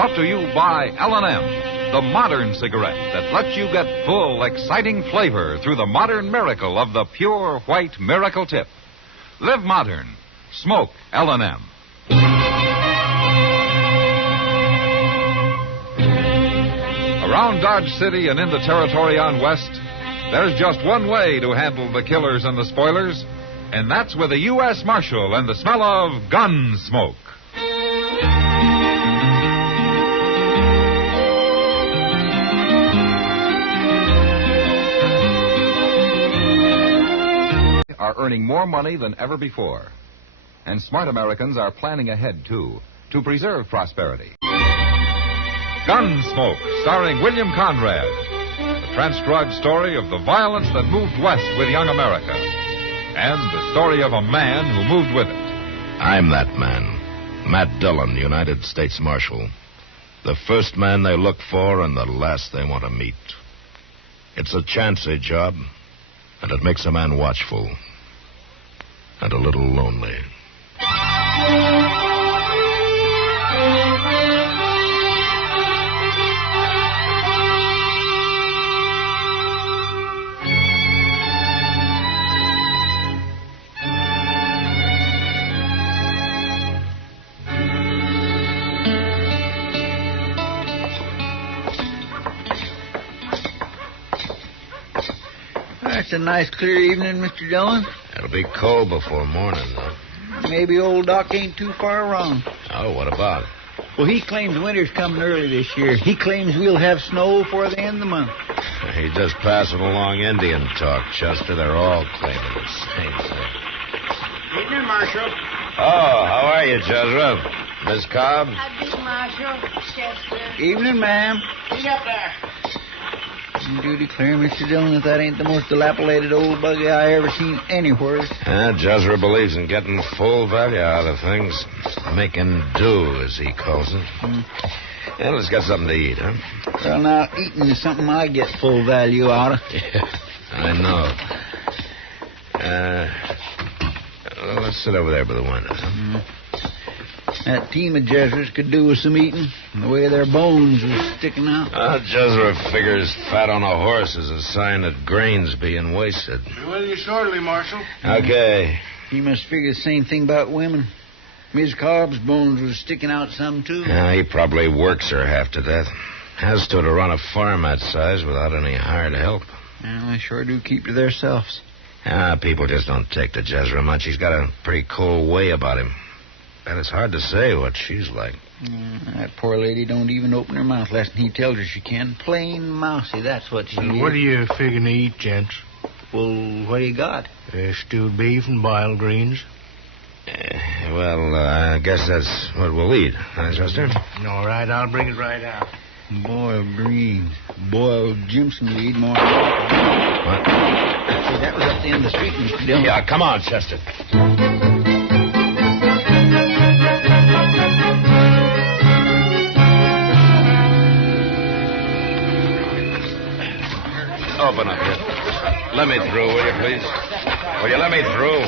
brought to you by L&M, the modern cigarette that lets you get full, exciting flavor through the modern miracle of the pure white Miracle Tip. Live modern. Smoke L&M. Around Dodge City and in the territory on West, there's just one way to handle the killers and the spoilers, and that's with a U.S. Marshal and the smell of Gunsmoke. Are earning more money than ever before. And smart Americans are planning ahead, too, to preserve prosperity. Gunsmoke, starring William Conrad. The transcribed story of the violence that moved west with young America. And the story of a man who moved with it. I'm that man. Matt Dillon, United States Marshal. The first man they look for and the last they want to meet. It's a chancy job, and it makes a man watchful. And a little lonely. It's a nice, clear evening, Mr. Dillon. It'll be cold before morning, though. Maybe old Doc ain't too far wrong. Oh, what about? Well, he claims winter's coming early this year. He claims we'll have snow before the end of the month. He's just passing along Indian talk, Chester. They're all claiming the same thing. Evening, Marshal. Oh, how are you, Jezra? Miss Cobb? How do, Marshal? Chester. Evening, ma'am. Who's up there? You do declare, Mr. Dillon, that ain't the most dilapidated old buggy I ever seen anywhere. Jezra believes in getting full value out of things. Making do, as he calls it. Yeah, let's get something to eat, huh? Well, now, eating is something I get full value out of. Yeah, I know. Let's sit over there by the window, huh? That team of Jesuits could do with some eating, the way their bones was sticking out. Jezra figures fat on a horse is a sign that grain's being wasted. Will you shortly, Marshal? Okay. He must figure the same thing about women. Miss Cobb's bones was sticking out some, too. He probably works her half to death. Has to run a farm that size without any hired help. Well, they sure do keep to themselves. People just don't take to Jezra much. He's got a pretty cold way about him. And it's hard to say what she's like. That poor lady don't even open her mouth less than he tells her she can. Plain mousy, that's what she is. What are you figuring to eat, gents? Well, what do you got? Stewed beef and boiled greens. I guess that's what we'll eat, huh, Chester? All right, I'll bring it right out. Boiled greens. Boiled Jimson weed more. What? See, that was up the end of the street, Mr. Dillon. Yeah, come on, Chester. Open up here. Let me through, will you, please? Will you let me through?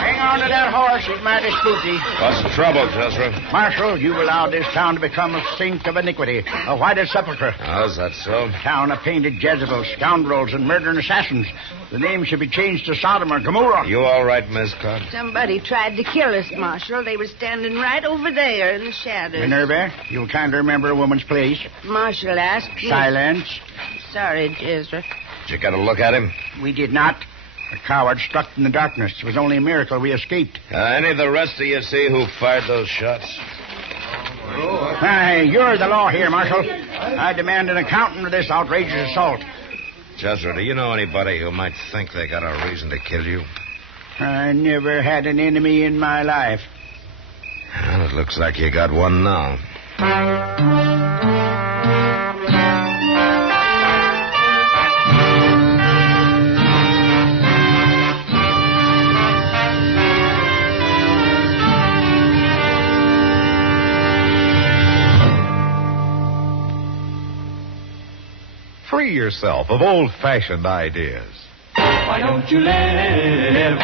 Hang on to that horse. He's mighty spooky. What's the trouble, Chester? Marshal, you've allowed this town to become a sink of iniquity, a whited sepulchre. Oh, is that so? Town of painted Jezebels, scoundrels, and murdering assassins. The name should be changed to Sodom or Gomorrah. You all right, Miss Cobb? Somebody tried to kill us, Marshal. They were standing right over there in the shadows. Minerva, you'll kind of remember a woman's place. Marshal asked me. Silence. Sorry, Ezra. Did you get a look at him? We did not. A coward struck in the darkness. It was only a miracle we escaped. Any of the rest of you see who fired those shots? Hey, you're the law here, Marshal. I demand an accounting of this outrageous assault. Chester, do you know anybody who might think they got a reason to kill you? I never had an enemy in my life. Well, it looks like you got one now. 'Free yourself of old-fashioned ideas. Why don't you live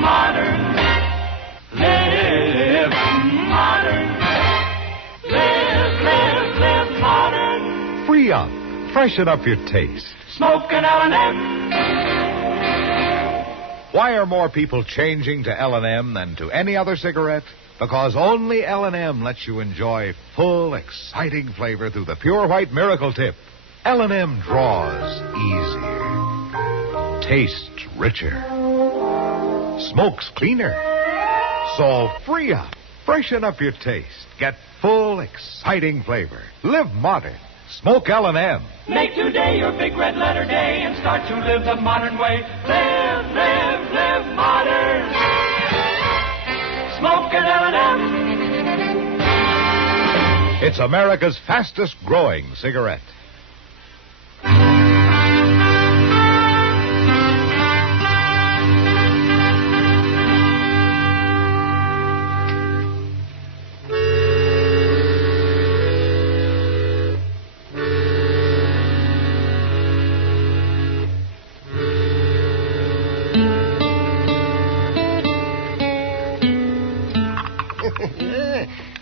modern? Live modern. free up, freshen up your taste. Smoke an L&M. Why are more people changing to L&M than to any other cigarette? Because only L&M lets you enjoy full, exciting flavor through the pure white miracle tip. L&M draws easier, tastes richer, smokes cleaner. So free up, freshen up your taste, get full, exciting flavor. Live modern. Smoke L&M. Make today your big red letter day and start to live the modern way. Live, live, live modern. Smoke an L&M. It's America's fastest growing cigarette.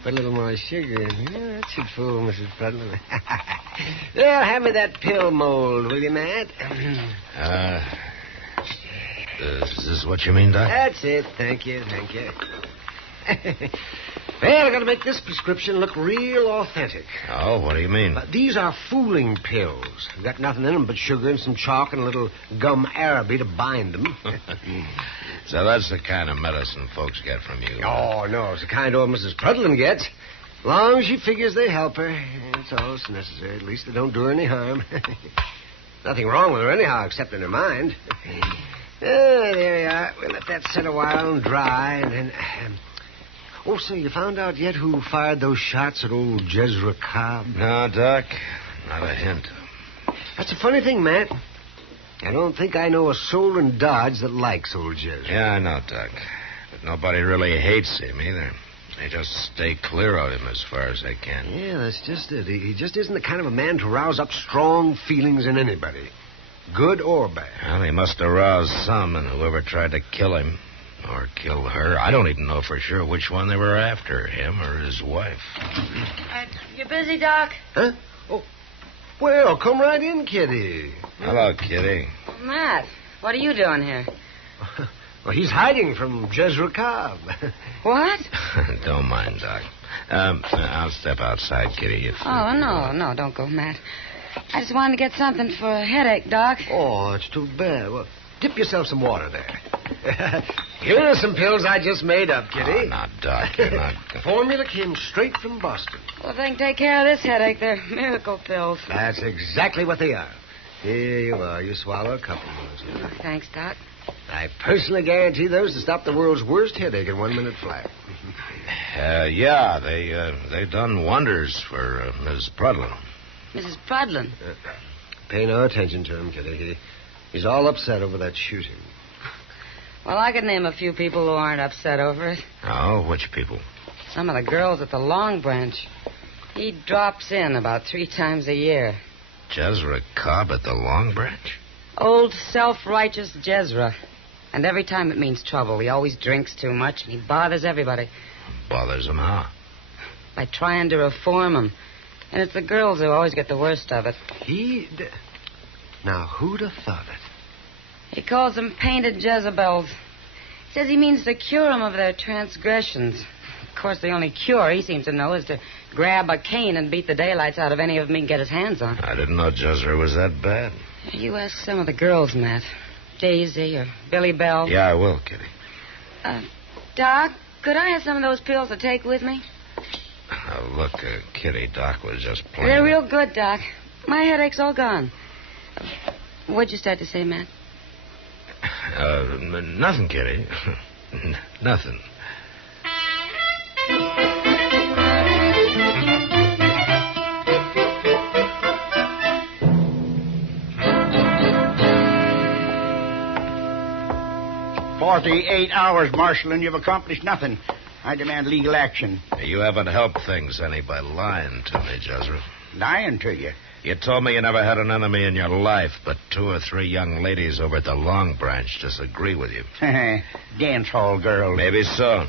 Put a little more sugar in here. That should fool Mrs. Pudlin. Yeah, have me that pill mold, will you, Matt? Is this what you mean, Doc? That's it. Thank you. Well, I got to make this prescription look real authentic. Oh, what do you mean? These are fooling pills. They've got nothing in them but sugar and some chalk and a little gum araby to bind them. So that's the kind of medicine folks get from you. Oh, no. It's the kind old Mrs. Prudlin gets. As long as she figures they help her, that's all that's necessary. At least they don't do her any harm. Nothing wrong with her anyhow, except in her mind. There you are. We'll let that set a while and dry, and then... Oh, so you found out yet who fired those shots at old Jezra Cobb? No, Doc. Not a hint. That's a funny thing, Matt. I don't think I know a soul in Dodge that likes old Jezra. Yeah, I know, Doc. But nobody really hates him either. They just stay clear of him as far as they can. Yeah, that's just it. He just isn't the kind of a man to rouse up strong feelings in anybody, good or bad. Well, he must have roused some in whoever tried to kill him. Or kill her. I don't even know for sure which one they were after, him or his wife. You busy, Doc? Huh? Oh, well, come right in, Kitty. Hello, Kitty. Matt, what are you doing here? Well, he's hiding from Jezra Cobb. What? Don't mind, Doc. I'll step outside, Kitty. No, don't go, Matt. I just wanted to get something for a headache, Doc. Oh, it's too bad. Well, dip yourself some water there. Here are some pills I just made up, Kitty. Oh, now, Doc, you're not... Formula came straight from Boston. Well, if they can take care of this headache, they're miracle pills. That's exactly what they are. Here you are. You swallow a couple of those. Oh, thanks, Doc. I personally guarantee those to stop the world's worst headache in 1 minute flat. Yeah, they done wonders for Miss Prudlin. Mrs. Prudlin? Pay no attention to him, Kitty. He's all upset over that shooting. Well, I could name a few people who aren't upset over it. Oh, which people? Some of the girls at the Long Branch. He drops in about 3 times a year. Jezra Cobb at the Long Branch? Old self-righteous Jezra. And every time it means trouble. He always drinks too much, and he bothers everybody. Bothers him how? By trying to reform him. And it's the girls who always get the worst of it. Now, who'd have thought it? He calls them painted Jezebels. Says he means to cure them of their transgressions. Of course, the only cure he seems to know is to grab a cane and beat the daylights out of any of them he can get his hands on. I didn't know Jezra was that bad. You ask some of the girls, Matt. Daisy or Billy Bell. Yeah, I will, Kitty. Doc, could I have some of those pills to take with me? Look, Kitty, Doc was just playing. They're real good, Doc. My headache's all gone. What'd you start to say, Matt? Nothing, Kitty. Nothing. "48 hours, Marshal, and you've accomplished nothing. I demand legal action." You haven't helped things any by lying to me, Jezra. Lying to you? You told me you never had an enemy in your life, but 2 or 3 young ladies over at the Long Branch disagree with you. Dance hall girls. Maybe so.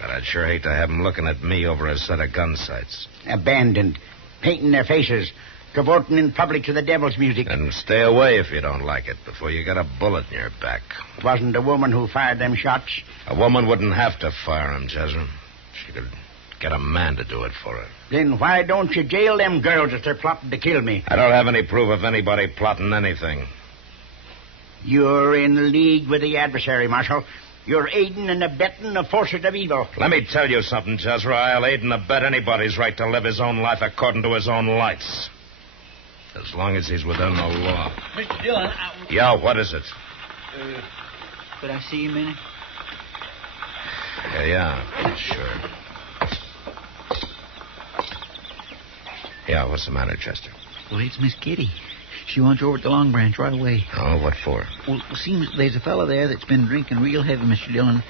But I'd sure hate to have them looking at me over a set of gun sights. Abandoned. Painting their faces. cavorting in public to the devil's music. And stay away if you don't like it before you get a bullet in your back. It wasn't a woman who fired them shots. A woman wouldn't have to fire them, Chester. She could get a man to do it for her. Then why don't you jail them girls if they're plotting to kill me? I don't have any proof of anybody plotting anything. You're in league with the adversary, Marshal. You're aiding and abetting the forces of evil. Let me tell you something, Chester. I'll aid and abet anybody's right to live his own life according to his own lights. As long as he's within the law. Mr. Dillon, Yeah, what is it? could I see you a minute? Yeah, sure. Yeah, what's the matter, Chester? Well, it's Miss Kitty. She wants you over at the Long Branch right away. Oh, what for? Well, it seems there's a fellow there that's been drinking real heavy, Mr. Dillon,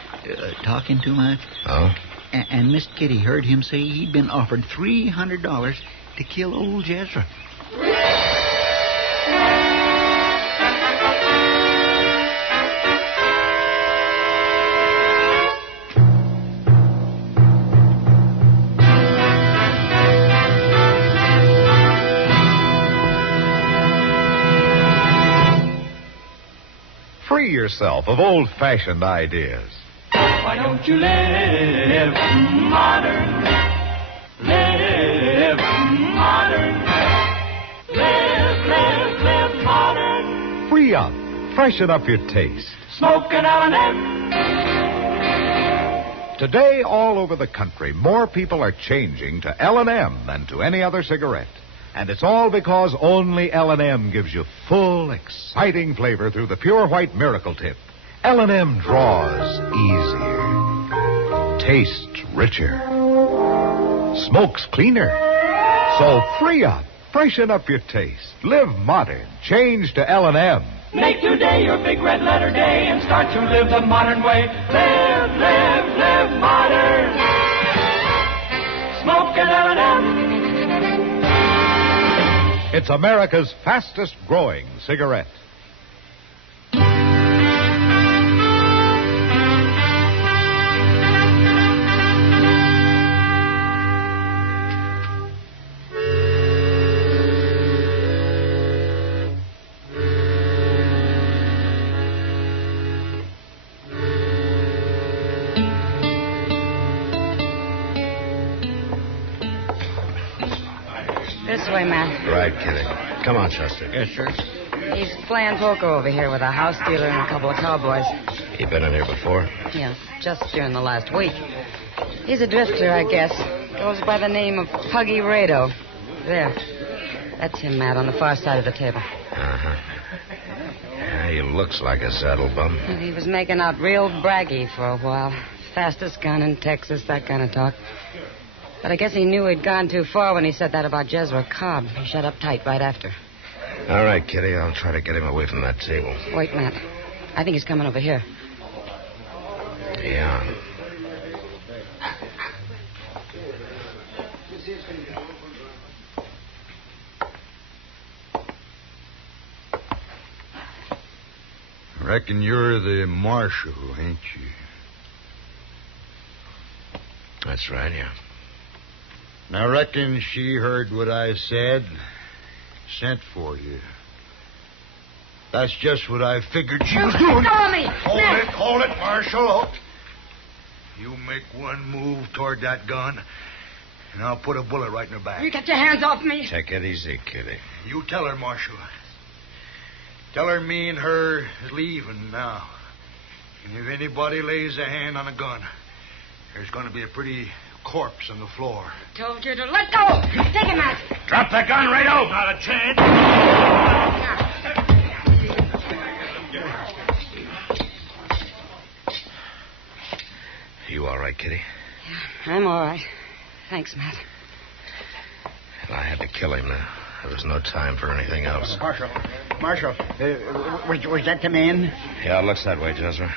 talking too much. Oh? And Miss Kitty heard him say he'd been offered $300 to kill old Jezra. Free yourself of old-fashioned ideas. Why don't you live modern? Live modern. Live modern. Free up. Freshen up your taste. Smoke an L&M. Today, all over the country, more people are changing to L&M than to any other cigarette. And it's all because only L&M gives you full, exciting flavor through the pure white miracle tip. L&M draws easier, tastes richer, smokes cleaner. So free up, freshen up your taste, live modern, change to L&M. Make today your big red letter day and start to live the modern way. Live modern. Smoke an L&M. It's America's fastest growing cigarette. This way, Matt. Right, Kitty. Come on, Chester. Yes, sir. He's playing poker over here with a house dealer and a couple of cowboys. You been in here before? Yes, just during the last week. He's a drifter, I guess. Goes by the name of Puggy Rado. There. That's him, Matt, on the far side of the table. Uh-huh. Yeah, he looks like a saddle bum. He was making out real braggy for a while. Fastest gun in Texas, that kind of talk. But I guess he knew he'd gone too far when he said that about Jezra Cobb. He shut up tight right after. All right, Kitty, I'll try to get him away from that table. Wait, Matt. I think he's coming over here. Yeah. Reckon you're the marshal, ain't you? That's right, yeah. I reckon she heard what I said. Sent for you. That's just what I figured she was doing. Let go of me! Hold it, Marshal. You make one move toward that gun, and I'll put a bullet right in her back. You get your hands off me. Take it easy, Kitty. You tell her, Marshal. Tell her me and her is leaving now. And if anybody lays a hand on a gun, there's going to be a pretty corpse on the floor. Told you to let go. Take him out. Drop that gun, Rado. Not a chance. You all right, Kitty? Yeah, I'm all right. Thanks, Matt. Well, I had to kill him now. There was no time for anything else. Marshal, was that the man? Yeah, it looks that way, Jezra.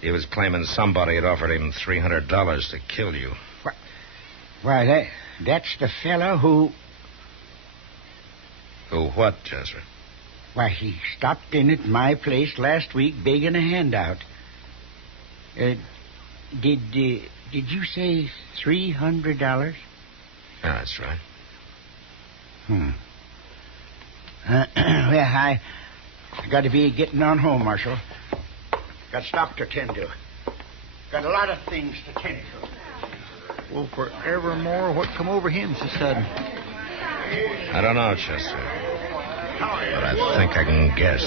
He was claiming somebody had offered him $300 to kill you. Why, that's the fellow who... Who what, Jezra? Why, he stopped in at my place last week begging a handout. Did you say $300? Yeah, that's right. Well, I got to be getting on home, Marshal. Got stock to tend to. Got a lot of things to tend to. Well, forevermore, what come over him so sudden? I don't know, Chester. But I think I can guess.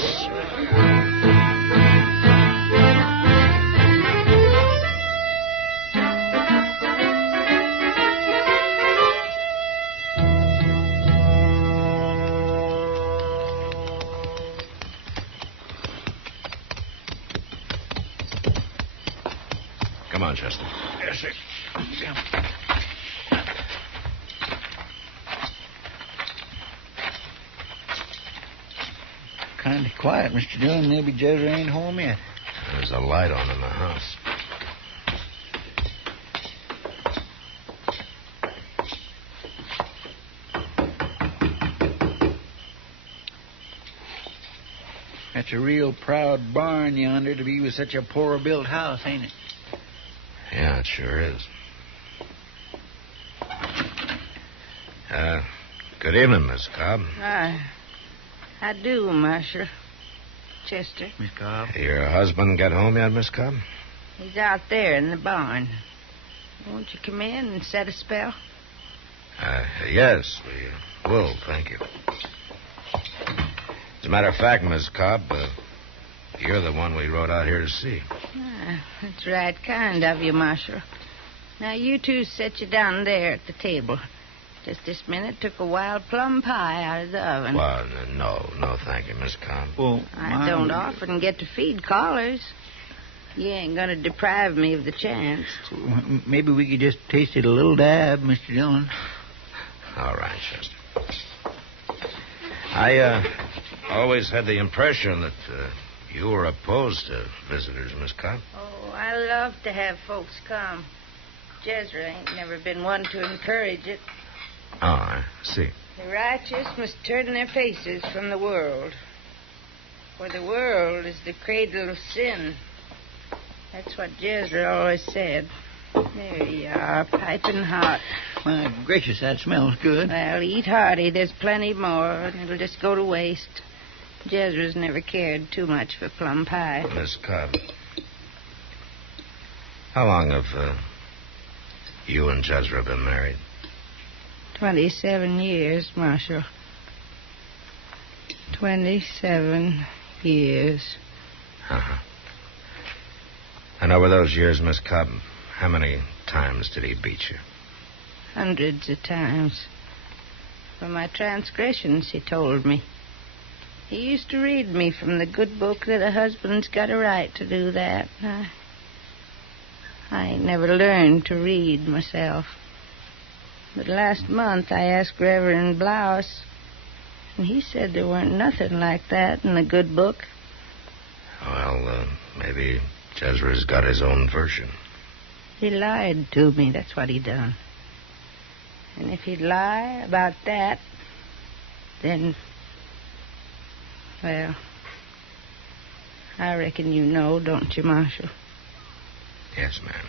Come on, Chester. Yes, sir. Kind of quiet, Mr. Dillon. Maybe Jezra ain't home yet. There's a light on in the house. That's a real proud barn yonder to be with such a poor-built house, ain't it? Yeah, it sure is. Good evening, Miss Cobb. I do, Marshal. Chester. Miss Cobb. Your husband get home yet, Miss Cobb? He's out there in the barn. Won't you come in and set a spell? Yes, we will, thank you. As a matter of fact, Miss Cobb, you're the one we rode out here to see. That's right kind of you, Marshal. Now, you two sit you down there at the table. Just this minute took a wild plum pie out of the oven. Well, no, thank you, Miss Cobb. Well, I don't often get to feed callers. You ain't going to deprive me of the chance. Maybe we could just taste it a little dab, Mr. Dillon. All right, Chester. I always had the impression that you were opposed to visitors, Miss Cobb. Oh, I love to have folks come. Jezra ain't never been one to encourage it. Oh, I see. The righteous must turn their faces from the world. For the world is the cradle of sin. That's what Jezra always said. There you are, piping hot. My gracious, that smells good. Well, eat hearty. There's plenty more, and it'll just go to waste. Jezra's never cared too much for plum pie. Miss Cobb, how long have you and Jezra been married? 27 years, Marshal. 27 years. Uh-huh. And over those years, Miss Cobb, how many times did he beat you? Hundreds of times. For my transgressions, he told me. He used to read me from the good book that a husband's got a right to do that. I ain't never learned to read myself. But last month I asked Reverend Blouse, and he said there weren't nothing like that in the good book. Well, maybe Jezra's got his own version. He lied to me, that's what he done. And if he'd lie about that, then, well, I reckon you know, don't you, Marshal? Yes, ma'am.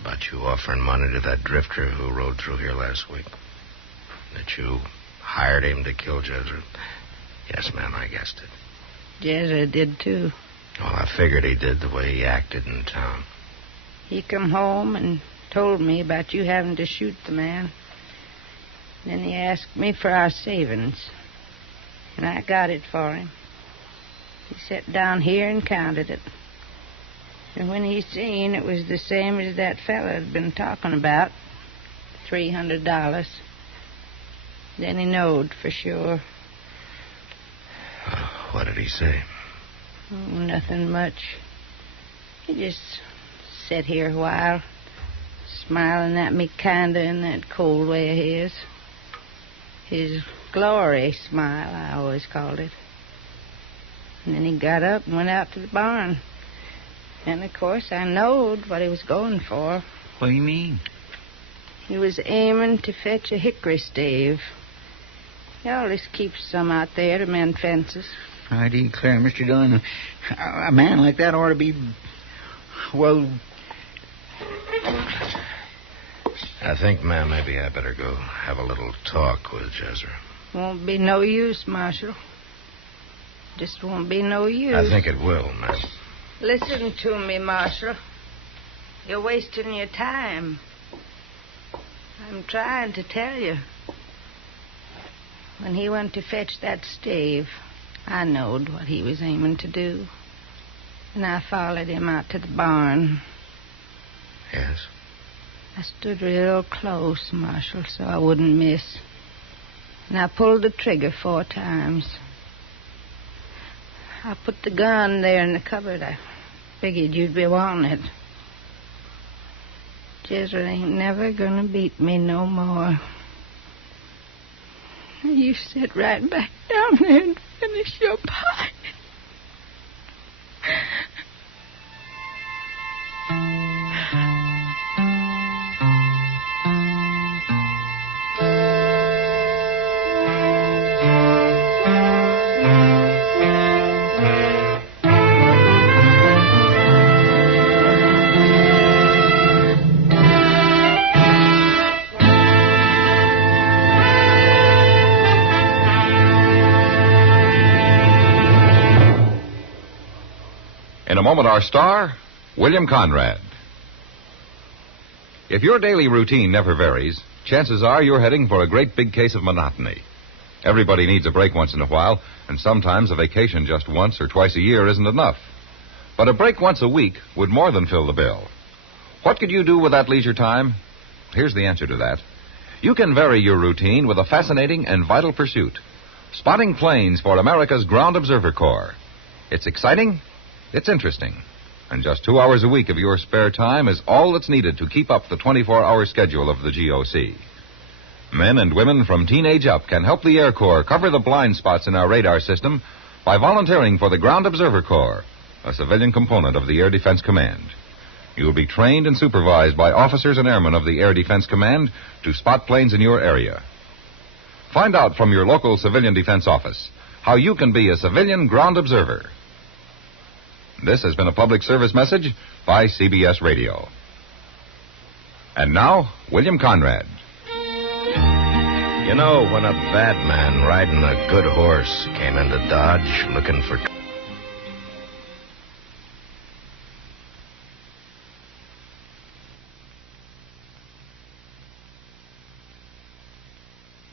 About you offering money to that drifter who rode through here last week. That you hired him to kill Jezra. Yes, ma'am, I guessed it. Jezra did, too. Well, I figured he did the way he acted in town. He come home and told me about you having to shoot the man. Then he asked me for our savings. And I got it for him. He sat down here and counted it. And when he seen it was the same as that fella had been talking about, $300, then he knowed for sure. What did he say? Oh, nothing much. He just sat here a while, smiling at me kinda in that cold way of his. His glory smile, I always called it. And then he got up and went out to the barn. And, of course, I knowed what he was going for. What do you mean? He was aiming to fetch a hickory stave. He always keeps some out there to mend fences. I declare, Mr. Dillon, a man like that ought to be, well... I think, ma'am, maybe I better go have a little talk with Jezra. Won't be no use, Marshal. Just won't be no use. I think it will, ma'am. Listen to me, Marshal. You're wasting your time. I'm trying to tell you. When he went to fetch that stave, I knowed what he was aiming to do. And I followed him out to the barn. Yes? I stood real close, Marshal, so I wouldn't miss. And I pulled the trigger 4 times. I put the gun there in the cupboard. I figured you'd be wanting it. Jezreel ain't never gonna beat me no more. You sit right back down there and finish your pie. In a moment, our star, William Conrad. If your daily routine never varies, chances are you're heading for a great big case of monotony. Everybody needs a break once in a while, and sometimes a vacation just once or twice a year isn't enough. But a break once a week would more than fill the bill. What could you do with that leisure time? Here's the answer to that. You can vary your routine with a fascinating and vital pursuit, spotting planes for America's Ground Observer Corps. It's exciting. It's interesting. And just 2 hours a week of your spare time is all that's needed to keep up the 24-hour schedule of the GOC. Men and women from teenage up can help the Air Corps cover the blind spots in our radar system by volunteering for the Ground Observer Corps, a civilian component of the Air Defense Command. You'll be trained and supervised by officers and airmen of the Air Defense Command to spot planes in your area. Find out from your local civilian defense office how you can be a civilian ground observer. This has been a public service message by CBS Radio. And now, William Conrad. You know, when a bad man riding a good horse came into Dodge looking for